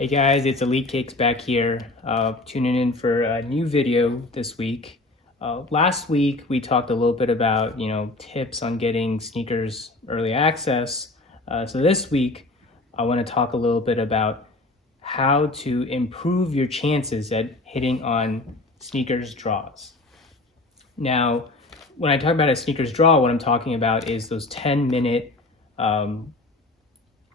Hey guys, it's Elite Cakes back here, tuning in for a new video this week. Last week we talked a little bit about, tips on getting Snkrs early access. So this week I want to talk a little bit about how to improve your chances at hitting on Snkrs draws. Now, when I talk about a Snkrs draw, what I'm talking about is those 10-minute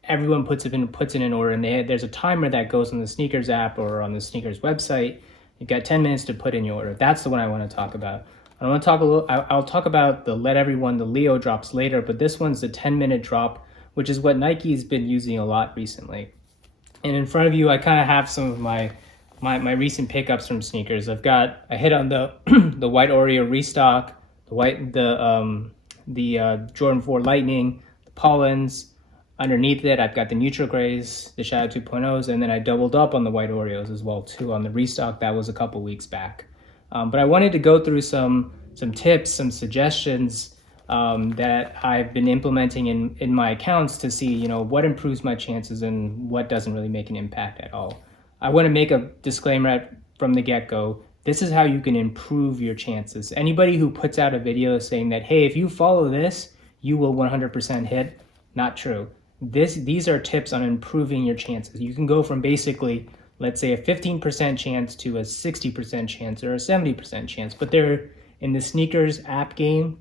everyone puts it in order, and there's a timer that goes on the Snkrs app or on the Snkrs website. You've got 10 minutes to put in your order. That's the one I want to talk about. I want to talk a little. I'll talk about the the Leo drops later, but this one's the 10-minute drop, which is what Nike's been using a lot recently. And in front of you, I kind of have some of my recent pickups from Snkrs. I hit on the the white Oreo restock, the Jordan 4 Lightning, the Pollens. Underneath it, I've got the neutral grays, the Shadow 2.0s, and then I doubled up on the white Oreos as well too on the restock. That was a couple weeks back. But I wanted to go through some tips, some suggestions that I've been implementing in my accounts to see, what improves my chances and what doesn't really make an impact at all. I want to make a disclaimer from the get-go. This is how you can improve your chances. Anybody who puts out a video saying that, hey, if you follow this, you will 100% hit, not true. These are tips on improving your chances. You can go from basically, let's say, a 15% chance to a 60% chance or a 70% chance. But in the Snkrs app game,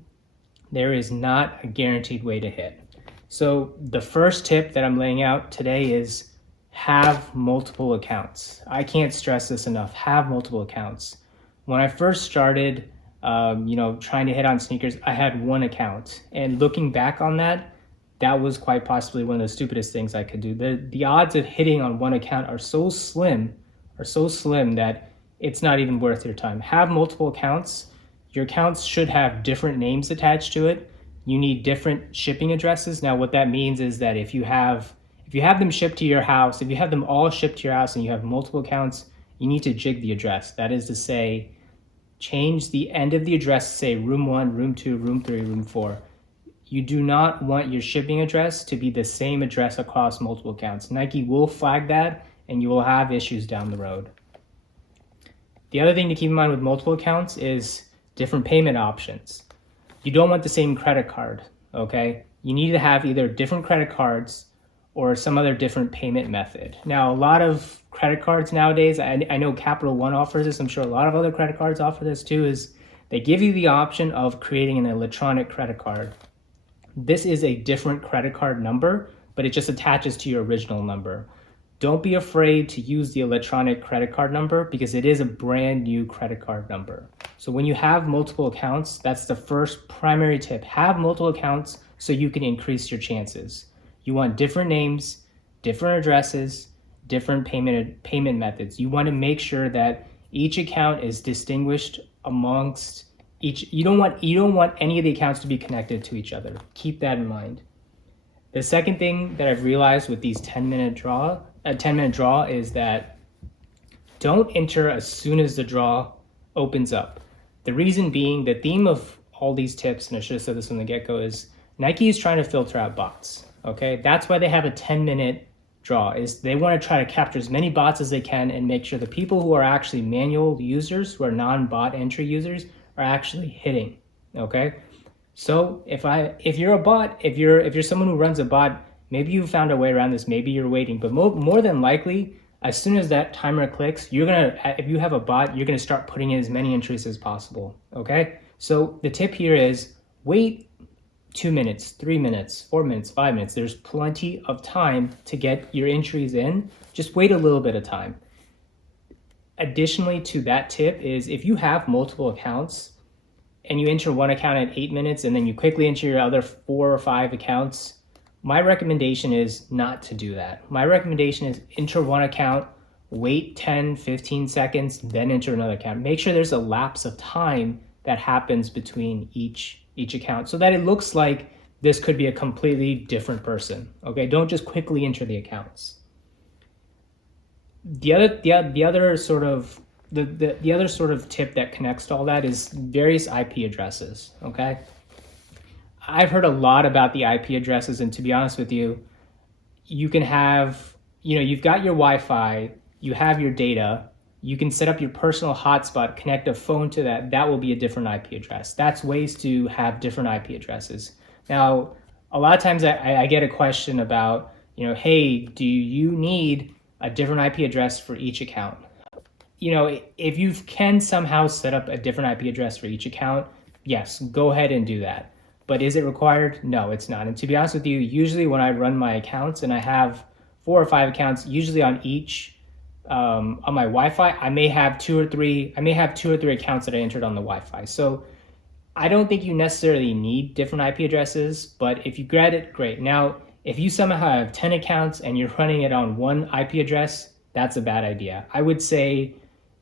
there is not a guaranteed way to hit. So the first tip that I'm laying out today is have multiple accounts. I can't stress this enough. Have multiple accounts. When I first started, trying to hit on Snkrs, I had one account. And looking back on that was quite possibly one of the stupidest things I could do. The odds of hitting on one account are so slim that it's not even worth your time. Have multiple accounts. Your accounts should have different names attached to it. You need different shipping addresses. Now, what that means is that if you have them shipped to your house, if you have them all shipped to your house and you have multiple accounts, you need to jig the address. That is to say, change the end of the address to say room 1, room 2, room 3, room 4. You do not want your shipping address to be the same address across multiple accounts. Nike will flag that and you will have issues down the road. The other thing to keep in mind with multiple accounts is different payment options. You don't want the same credit card, okay? You need to have either different credit cards or some other different payment method. Now, a lot of credit cards nowadays, I know Capital One offers this, I'm sure a lot of other credit cards offer this too, is they give you the option of creating an electronic credit card. This is a different credit card number, but it just attaches to your original number. Don't be afraid to use the electronic credit card number because it is a brand new credit card number. So when you have multiple accounts, that's the first primary tip. Have multiple accounts so you can increase your chances. You want different names, different addresses, different payment methods. You want to make sure that each account is distinguished amongst each. You don't want any of the accounts to be connected to each other. Keep that in mind. The second thing that I've realized with these 10-minute draw is that don't enter as soon as the draw opens up. The reason being, the theme of all these tips, and I should have said this from the get-go, is Nike is trying to filter out bots. Okay, that's why they have a 10-minute draw. Is they want to try to capture as many bots as they can and make sure the people who are actually manual users, who are non-bot entry users, are actually hitting. Okay, so if you're a bot, if you're someone who runs a bot, maybe you found a way around this, maybe you're waiting, but more than likely, as soon as that timer clicks, if you have a bot, you're gonna start putting in as many entries as possible. Okay, so the tip here is wait 2 minutes, 3 minutes, 4 minutes, 5 minutes. There's plenty of time to get your entries in. Just wait a little bit of time. Additionally to that tip is if you have multiple accounts and you enter one account at 8 minutes and then you quickly enter your other 4 or 5 accounts, my recommendation is not to do that. My recommendation is enter one account, wait 10, 15 seconds, then enter another account. Make sure there's a lapse of time that happens between each account so that it looks like this could be a completely different person. Okay, don't just quickly enter the accounts. The other sort of tip that connects to all that is various IP addresses. Okay, I've heard a lot about the IP addresses, and to be honest with you, you can have you've got your Wi-Fi, you have your data, you can set up your personal hotspot, connect a phone to that. That will be a different IP address. That's ways to have different IP addresses. Now, a lot of times I get a question about, hey, do you need a different IP address for each account? If you can somehow set up a different IP address for each account, yes, go ahead and do that. But is it required? No, it's not. And to be honest with you, usually when I run my accounts, and I have 4 or 5 accounts, usually on each, on my Wi-Fi, I may have two or three accounts that I entered on the Wi-Fi. So I don't think you necessarily need different IP addresses, but if you get it, great. Now, if you somehow have 10 accounts and you're running it on one IP address, that's a bad idea. I would say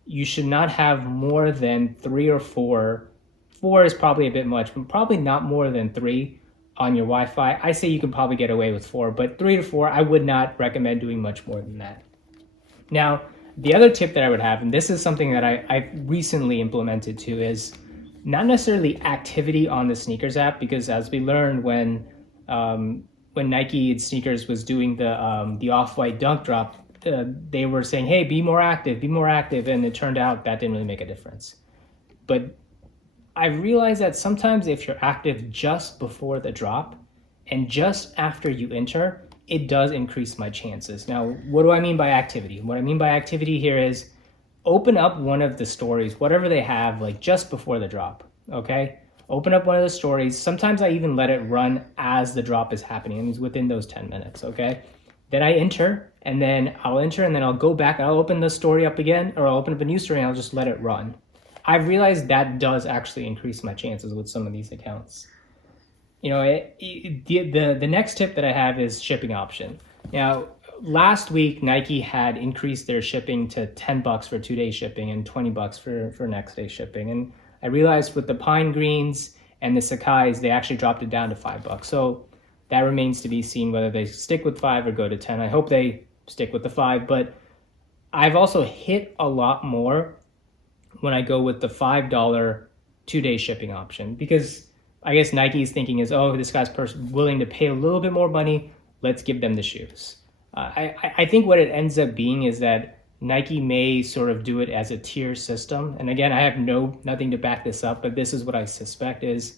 you should not have more than 3 or 4. 4 is probably a bit much, but probably not more than 3 on your Wi-Fi. I say you can probably get away with 4, but 3 to 4, I would not recommend doing much more than that. Now, the other tip that I would have, and this is something that I recently implemented too, is not necessarily activity on the Snkrs app, because as we learned when Nike and Snkrs was doing the off-white dunk drop, they were saying, hey, be more active, and it turned out that didn't really make a difference. But I realized that sometimes if you're active just before the drop and just after you enter, it does increase my chances. Now, what do I mean by activity? What I mean by activity here is open up one of the stories, whatever they have, like just before the drop, okay? Open up one of the stories. Sometimes I even let it run as the drop is happening. It means within those 10 minutes, okay? Then I enter, and then I'll go back, I'll open the story up again, or I'll open up a new story and I'll just let it run. I've realized that does actually increase my chances with some of these accounts. The next tip that I have is shipping option. Now, last week, Nike had increased their shipping to $10 for 2-day shipping and $20 for next day shipping. And I realized with the Pine Greens and the Sakai's, they actually dropped it down to $5. So that remains to be seen whether they stick with 5 or go to 10. I hope they stick with the 5, but I've also hit a lot more when I go with the $5 2-day shipping option, because I guess Nike's thinking is, oh, this guy's willing to pay a little bit more money, let's give them the shoes. I think what it ends up being is that Nike may sort of do it as a tier system. And again, I have nothing to back this up, but this is what I suspect is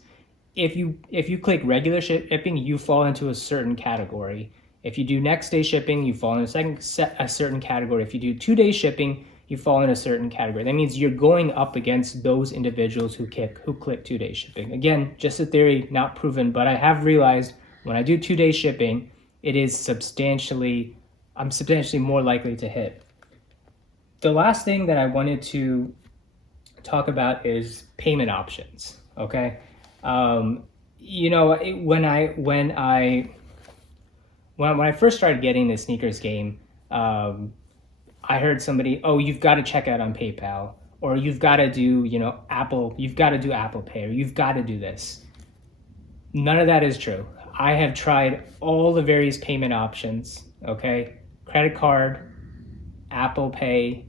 if you click regular shipping, you fall into a certain category. If you do next day shipping, you fall in a certain category. If you do 2-day shipping, you fall in a certain category. That means you're going up against those individuals who click 2-day shipping. Again, just a theory, not proven, but I have realized when I do 2-day shipping, I'm substantially more likely to hit. The last thing that I wanted to talk about is payment options. Okay, when I first started getting the Snkrs game, I heard somebody, oh, you've got to check out on PayPal, or you've got to do, Apple Pay, or you've got to do this. None of that is true. I have tried all the various payment options, okay? Credit card, Apple Pay,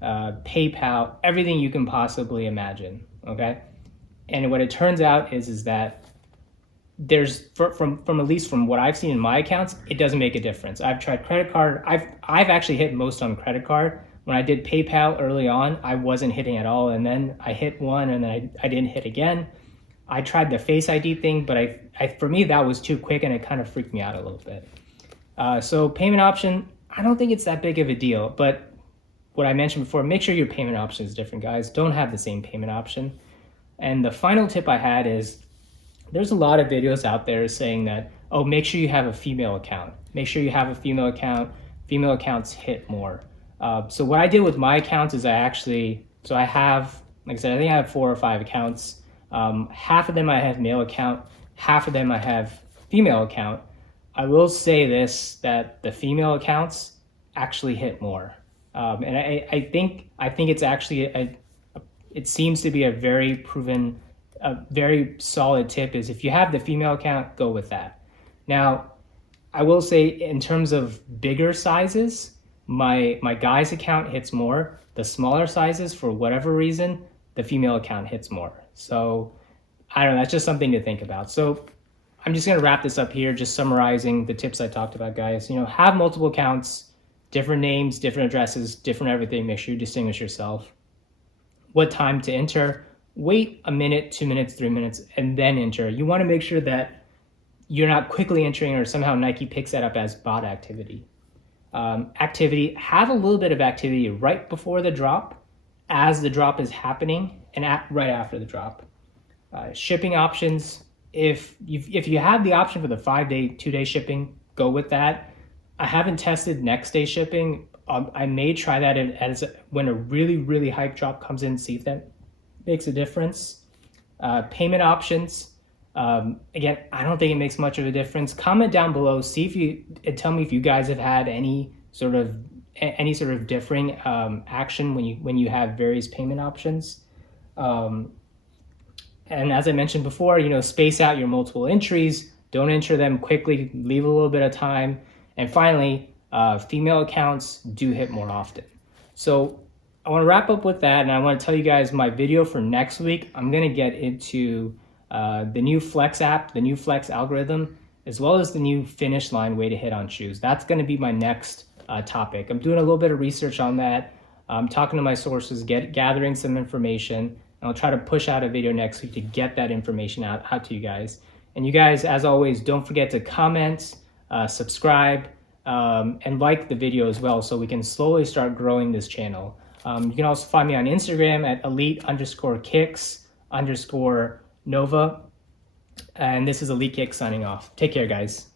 PayPal, everything you can possibly imagine, okay? And what it turns out is that there's from at least from what I've seen in my accounts, it doesn't make a difference. I've tried credit card. I've actually hit most on credit card. When I did PayPal early on, I wasn't hitting at all, and then I hit one, and then I didn't hit again. I tried the Face ID thing, but for me that was too quick, and it kind of freaked me out a little bit. So payment option, I don't think it's that big of a deal, but what I mentioned before, make sure your payment option is different, guys. Don't have the same payment option. And the final tip I had is, there's a lot of videos out there saying that, oh, make sure you have a female account. Make sure you have a female account. Female accounts hit more. So what I did with my accounts is I have, like I said, I think I have 4 or 5 accounts. Half of them I have male account, half of them I have female account. I will say this, that the female accounts actually hit more. And I think it's actually, it seems to be a very proven, a very solid tip is if you have the female account, go with that. Now, I will say in terms of bigger sizes, my guy's account hits more. The smaller sizes, for whatever reason, the female account hits more. So I don't know, that's just something to think about. So I'm just gonna wrap this up here, just summarizing the tips I talked about, guys. Have multiple accounts, different names, different addresses, different everything. Make sure you distinguish yourself. What time to enter? Wait a minute, 2 minutes, 3 minutes, and then enter. You want to make sure that you're not quickly entering or somehow Nike picks that up as bot activity. Activity, have a little bit of activity right before the drop, as the drop is happening, and right after the drop. Shipping options, if you have the option for the 5-day, 2-day shipping, go with that. I haven't tested next day shipping. I may try that as when a really, really hype drop comes in, see if that makes a difference. Payment options. Again, I don't think it makes much of a difference. Comment down below, see if you tell me if you guys have had any sort of differing action when you have various payment options. And as I mentioned before, space out your multiple entries. Don't enter them quickly. Leave a little bit of time. And finally, female accounts do hit more often. So I want to wrap up with that, and I want to tell you guys my video for next week. I'm going to get into the new FLX app, the new FLX algorithm, as well as the new Finishline way to hit on shoes. That's going to be my next topic. I'm doing a little bit of research on that. I'm talking to my sources, gathering some information, and I'll try to push out a video next week to get that information out to you guys. And you guys, as always, don't forget to comment, subscribe, and like the video as well, so we can slowly start growing this channel. You can also find me on Instagram at elite_kicks_Nova. And this is Elite Kicks signing off. Take care, guys.